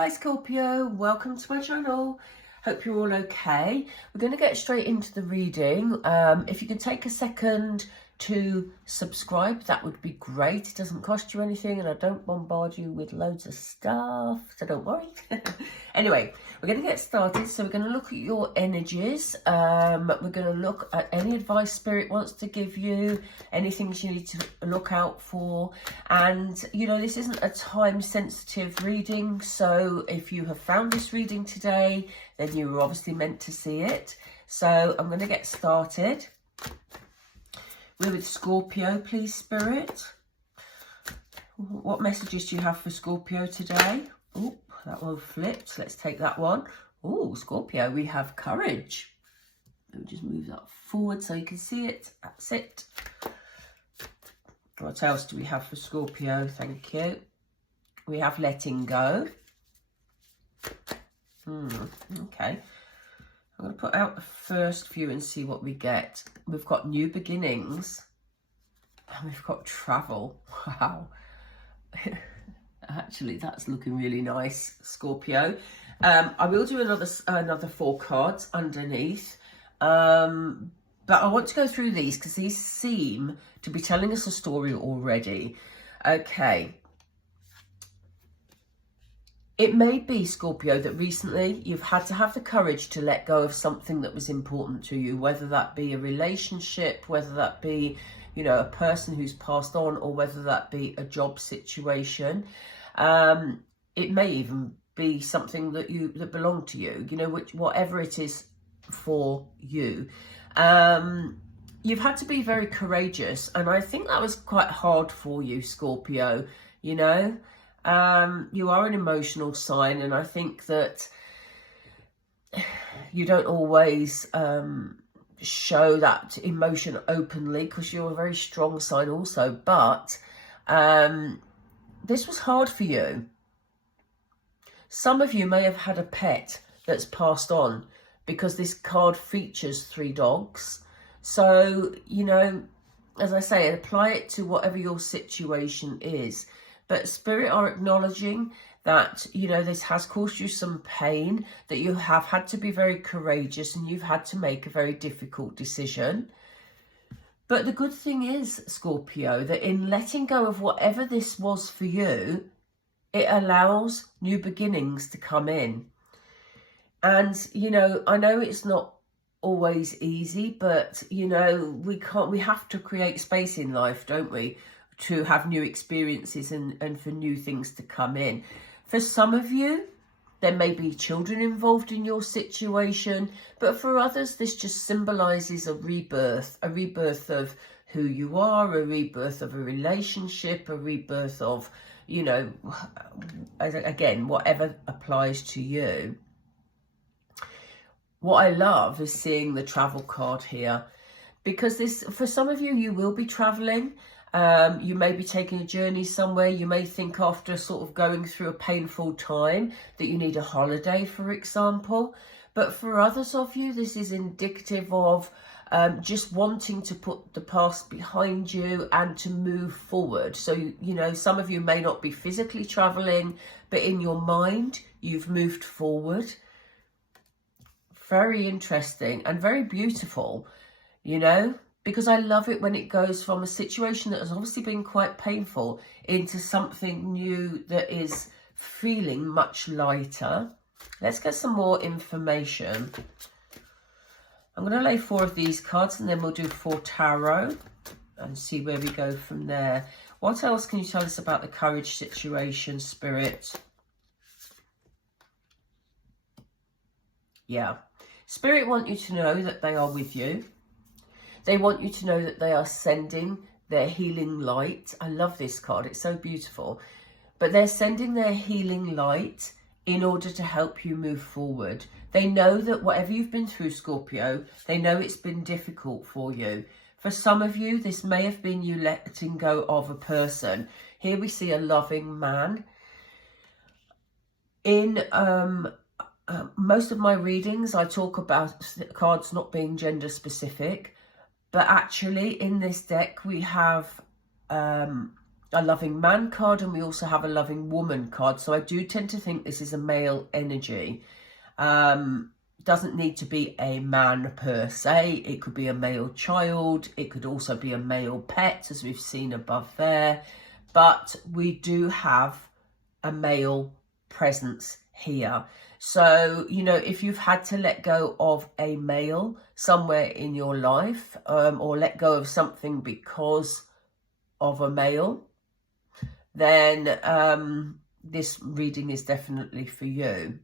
Hi Scorpio, welcome to my channel. Hope you're all okay. We're going to get straight into the reading. If you can take a second to subscribe, that would be great. It doesn't cost you anything and I don't bombard you with loads of stuff, so don't worry. Anyway, we're going to get started. So we're going to look at your energies. We're going to look at any advice Spirit wants to give you, any things you need to look out for. And, you know, this isn't a time-sensitive reading. So if you have found this reading today, then you were obviously meant to see it. So I'm going to get started. We're with Scorpio, please, Spirit. What messages do you have for Scorpio today? Oh, that one flipped. Let's take that one. Oh, Scorpio, we have courage. Let me just move that forward so you can see it. That's it. What else do we have for Scorpio? Thank you. We have letting go. Okay. I'm going to put out the first few and see what we get. We've got new beginnings. And we've got travel. Wow. Actually, that's looking really nice, Scorpio. I will do another 4 cards underneath. But I want to go through these because these seem to be telling us a story already. Okay. It may be, Scorpio, that recently you've had to have the courage to let go of something that was important to you, whether that be a relationship, whether that be, you know, a person who's passed on, or whether that be a job situation. It may even be something that belonged to you, you know, whatever it is for you. You've had to be very courageous, and I think that was quite hard for you, Scorpio, you know. You are an emotional sign, and I think that you don't always show that emotion openly because you're a very strong sign also, but this was hard for you. Some of you may have had a pet that's passed on, because this card features 3 dogs. So, you know, as I say, apply it to whatever your situation is. But Spirit are acknowledging that, you know, this has caused you some pain, that you have had to be very courageous and you've had to make a very difficult decision. But the good thing is, Scorpio, that in letting go of whatever this was for you, it allows new beginnings to come in. And, you know, I know it's not always easy, but, you know, we have to create space in life, don't we? To have new experiences and for new things to come in. For some of you, there may be children involved in your situation, but for others, this just symbolises a rebirth of who you are, a rebirth of a relationship, a rebirth of, you know, again, whatever applies to you. What I love is seeing the travel card here, because this, for some of you, you will be travelling. You may be taking a journey somewhere. You may think after sort of going through a painful time that you need a holiday, for example. But for others of you, this is indicative of just wanting to put the past behind you and to move forward. So, you know, some of you may not be physically traveling, but in your mind, you've moved forward. Very interesting and very beautiful, you know, because I love it when it goes from a situation that has obviously been quite painful into something new that is feeling much lighter. Let's get some more information. I'm going to lay 4 of these cards and then we'll do 4 tarot and see where we go from there. What else can you tell us about the courage situation, Spirit? Yeah. Spirit want you to know that they are with you. They want you to know that they are sending their healing light. I love this card. It's so beautiful. But they're sending their healing light in order to help you move forward. They know that whatever you've been through, Scorpio, they know it's been difficult for you. For some of you, this may have been you letting go of a person. Here we see a loving man. In most of my readings, I talk about cards not being gender specific. But actually, in this deck, we have a loving man card, and we also have a loving woman card. So I do tend to think this is a male energy. Doesn't need to be a man per se. It could be a male child. It could also be a male pet, as we've seen above there. But we do have a male presence here. So, you know, if you've had to let go of a male somewhere in your life, or let go of something because of a male, then this reading is definitely for you.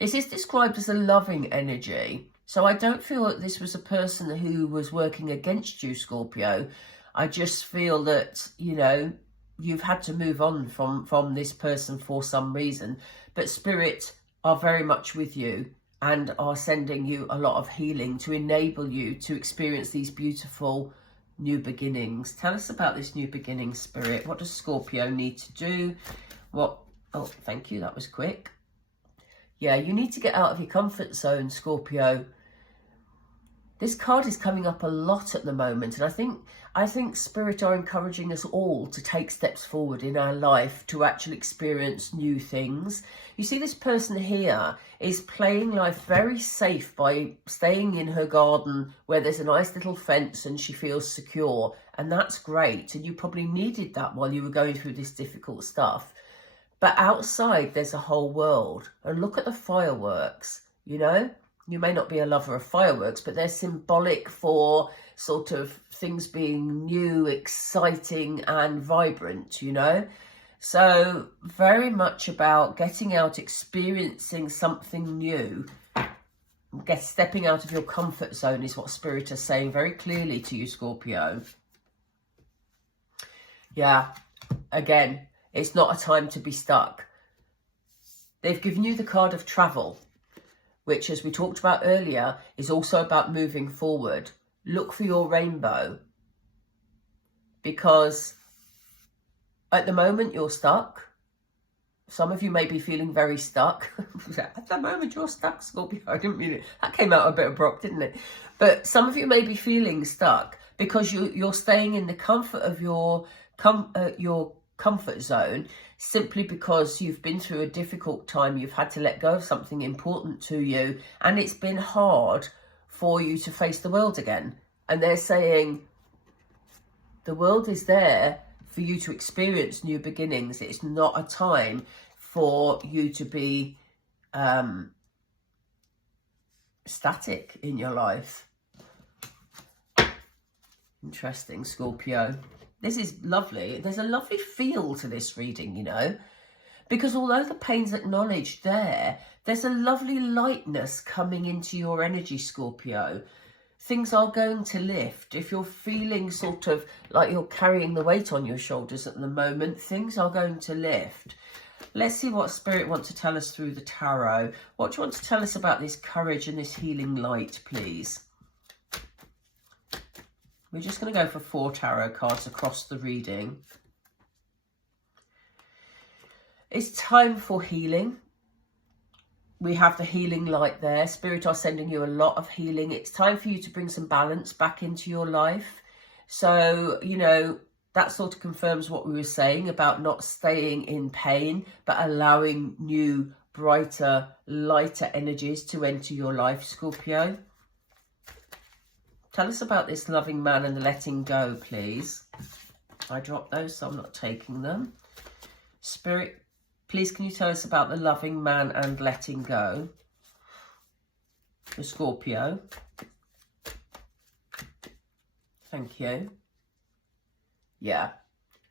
This is described as a loving energy. So I don't feel that this was a person who was working against you, Scorpio. I just feel that, you know, you've had to move on from this person for some reason. But Spirit are very much with you and are sending you a lot of healing to enable you to experience these beautiful new beginnings. Tell us about this new beginning, Spirit. What does Scorpio need to do? What? Oh, thank you. That was quick. Yeah, you need to get out of your comfort zone, Scorpio. This card is coming up a lot at the moment, and I think Spirit are encouraging us all to take steps forward in our life to actually experience new things. You see, this person here is playing life very safe by staying in her garden where there's a nice little fence and she feels secure, and that's great. And you probably needed that while you were going through this difficult stuff. But outside, there's a whole world. And look at the fireworks, you know? You may not be a lover of fireworks, but they're symbolic for sort of things being new, exciting and vibrant, you know? So very much about getting out, experiencing something new. Stepping out of your comfort zone is what Spirit is saying very clearly to you, Scorpio. Yeah, again, it's not a time to be stuck. They've given you the card of travel, which, as we talked about earlier, is also about moving forward. Look for your rainbow, because at the moment you're stuck. Some of you may be feeling very stuck. At the moment you're stuck, Scorpio. I didn't mean it. That came out a bit abrupt, didn't it? But some of you may be feeling stuck because you're staying in the comfort of your comfort zone, simply because you've been through a difficult time. You've had to let go of something important to you, and it's been hard for you to face the world again. And they're saying the world is there for you to experience new beginnings. It's not a time for you to be static in your life. Interesting, Scorpio. This is lovely. There's a lovely feel to this reading, you know, because although the pain's acknowledged there's a lovely lightness coming into your energy, Scorpio. Things are going to lift. If you're feeling sort of like you're carrying the weight on your shoulders at the moment, things are going to lift. Let's see what Spirit wants to tell us through the tarot. What do you want to tell us about this courage and this healing light, please? We're just going to go for 4 tarot cards across the reading. It's time for healing. We have the healing light there. Spirit are sending you a lot of healing. It's time for you to bring some balance back into your life. So, you know, that sort of confirms what we were saying about not staying in pain, but allowing new, brighter, lighter energies to enter your life, Scorpio. Tell us about this loving man and the letting go, please. I dropped those, so I'm not taking them. Spirit, please can you tell us about the loving man and letting go? The Scorpio. Thank you. Yeah.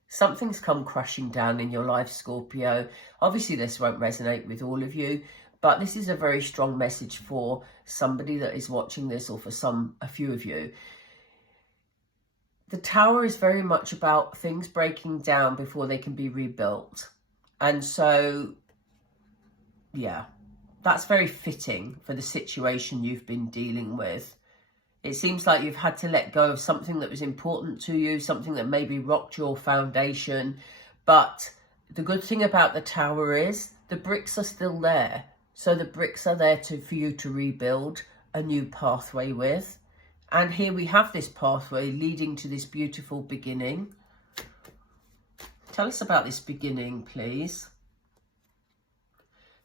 Something's come crashing down in your life, Scorpio. Obviously, this won't resonate with all of you, but this is a very strong message for somebody that is watching this, or for a few of you. The Tower is very much about things breaking down before they can be rebuilt. And so, yeah, that's very fitting for the situation you've been dealing with. It seems like you've had to let go of something that was important to you, something that maybe rocked your foundation. But the good thing about the Tower is the bricks are still there. So the bricks are there for you to rebuild a new pathway with. And here we have this pathway leading to this beautiful beginning. Tell us about this beginning, please.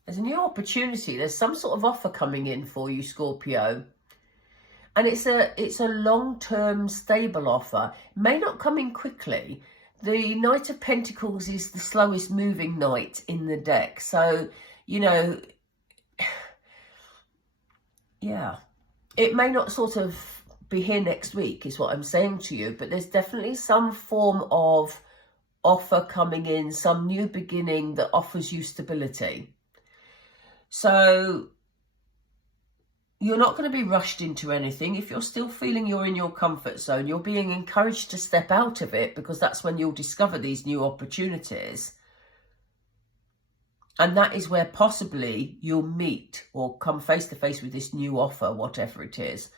There's a new opportunity. There's some sort of offer coming in for you, Scorpio. And it's a long-term stable offer. It may not come in quickly. The Knight of Pentacles is the slowest moving knight in the deck. So, you know, yeah, it may not sort of be here next week is what I'm saying to you. But there's definitely some form of offer coming in, some new beginning that offers you stability. So you're not going to be rushed into anything. If you're still feeling you're in your comfort zone, you're being encouraged to step out of it, because that's when you'll discover these new opportunities. And that is where possibly you'll meet or come face to face with this new offer, whatever it is.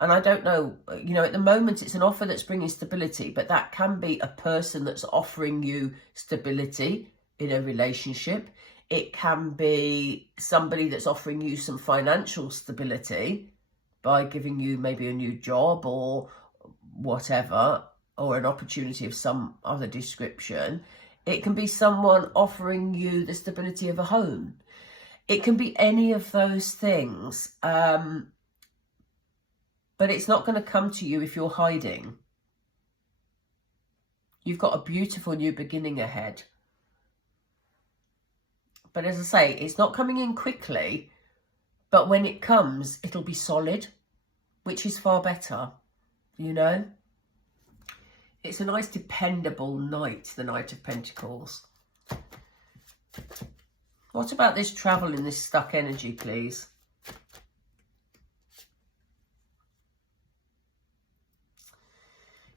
And I don't know, you know, at the moment it's an offer that's bringing stability, but that can be a person that's offering you stability in a relationship. It can be somebody that's offering you some financial stability by giving you maybe a new job or whatever, or an opportunity of some other description. It can be someone offering you the stability of a home. It can be any of those things. But it's not going to come to you if you're hiding. You've got a beautiful new beginning ahead. But as I say, it's not coming in quickly, but when it comes, it'll be solid, which is far better, you know? It's a nice, dependable knight, the Knight of Pentacles. What about this travel in this stuck energy, please?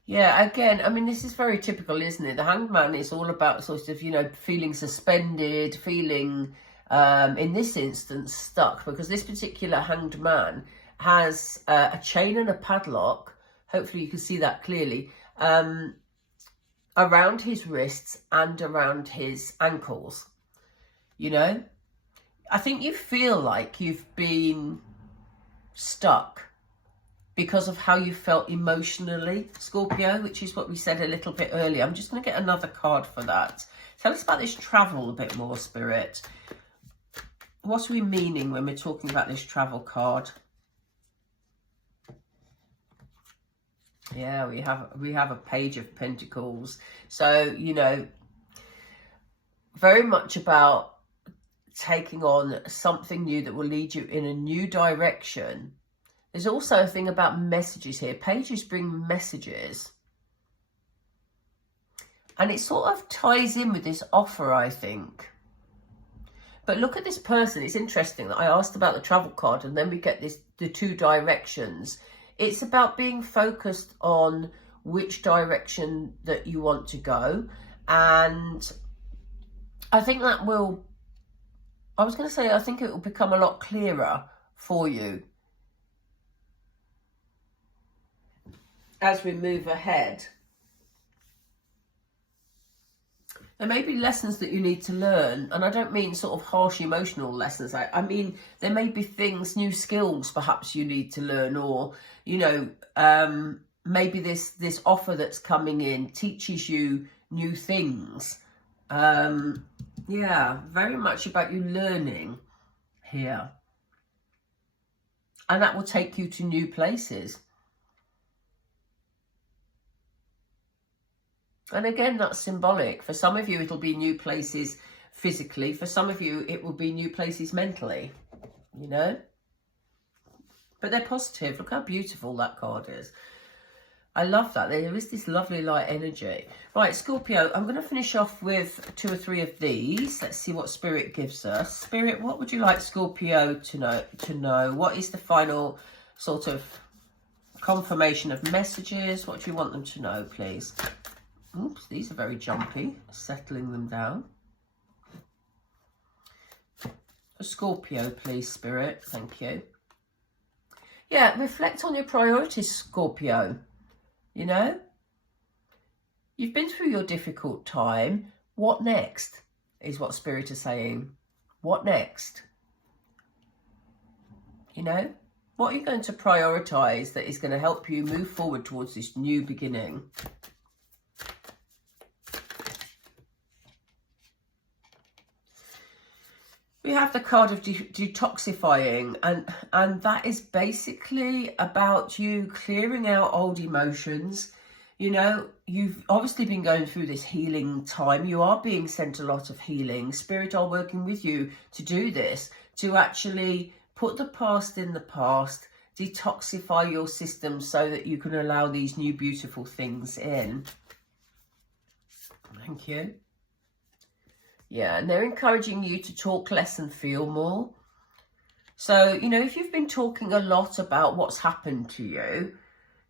Yeah, again, I mean, this is very typical, isn't it? The Hanged Man is all about sort of, you know, feeling suspended, feeling, in this instance, stuck. Because this particular Hanged Man has a chain and a padlock, hopefully you can see that clearly, around his wrists and around his ankles, you know? I think you feel like you've been stuck because of how you felt emotionally, Scorpio, which is what we said a little bit earlier. I'm just going to get another card for that. Tell us about this travel a bit more, Spirit. What are we meaning when we're talking about this travel card? Yeah, we have a Page of Pentacles. So, you know, very much about taking on something new that will lead you in a new direction. There's also a thing about messages here. Pages bring messages. And it sort of ties in with this offer, I think. But look at this person. It's interesting that I asked about the travel card and then we get the two directions. It's about being focused on which direction that you want to go. And I think that will, I was going to say, I think it will become a lot clearer for you as we move ahead. There may be lessons that you need to learn, and I don't mean sort of harsh emotional lessons. I mean, there may be things, new skills perhaps you need to learn, or, you know, maybe this offer that's coming in teaches you new things. Yeah, very much about you learning here. And that will take you to new places. And again, that's symbolic. For some of you, it'll be new places physically. For some of you, it will be new places mentally, you know. But they're positive. Look how beautiful that card is. I love that. There is this lovely light energy. Right, Scorpio, I'm going to finish off with 2 or 3 of these. Let's see what Spirit gives us. Spirit, what would you like Scorpio to know? What is the final sort of confirmation of messages? What do you want them to know, please? Oops, these are very jumpy. Settling them down. For Scorpio, please, Spirit. Thank you. Yeah, reflect on your priorities, Scorpio. You know? You've been through your difficult time. What next? Is what Spirit is saying. What next? You know? What are you going to prioritise that is going to help you move forward towards this new beginning? We have the card of detoxifying, and that is basically about you clearing out old emotions. You know, you've obviously been going through this healing time. You are being sent a lot of healing. Spirit are working with you to do this, to actually put the past in the past, detoxify your system so that you can allow these new beautiful things in. Thank you. Yeah, and they're encouraging you to talk less and feel more. So, you know, if you've been talking a lot about what's happened to you,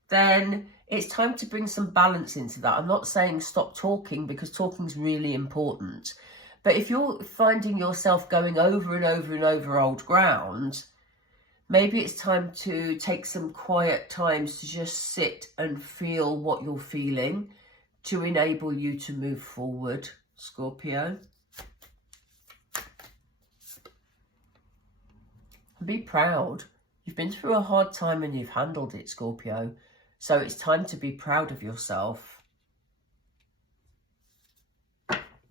then it's time to bring some balance into that. I'm not saying stop talking, because talking is really important. But if you're finding yourself going over and over and over old ground, maybe it's time to take some quiet times to just sit and feel what you're feeling to enable you to move forward, Scorpio. Be proud. You've been through a hard time and you've handled it, Scorpio. So it's time to be proud of yourself.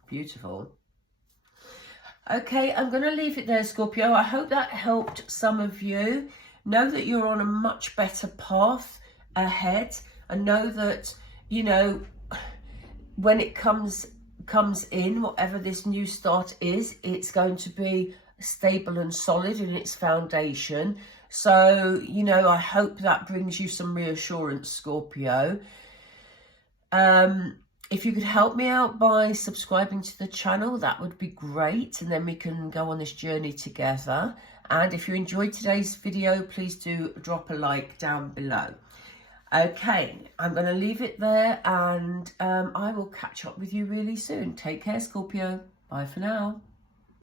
Beautiful. Okay, I'm going to leave it there, Scorpio. I hope that helped some of you. Know that you're on a much better path ahead. And know that, you know, when it comes in, whatever this new start is, it's going to be stable and solid in its foundation. So, you know, I hope that brings you some reassurance, Scorpio. If you could help me out by subscribing to the channel, that would be great. And then we can go on this journey together. And if you enjoyed today's video, please do drop a like down below. Okay, I'm going to leave it there, and I will catch up with you really soon. Take care, Scorpio. Bye for now.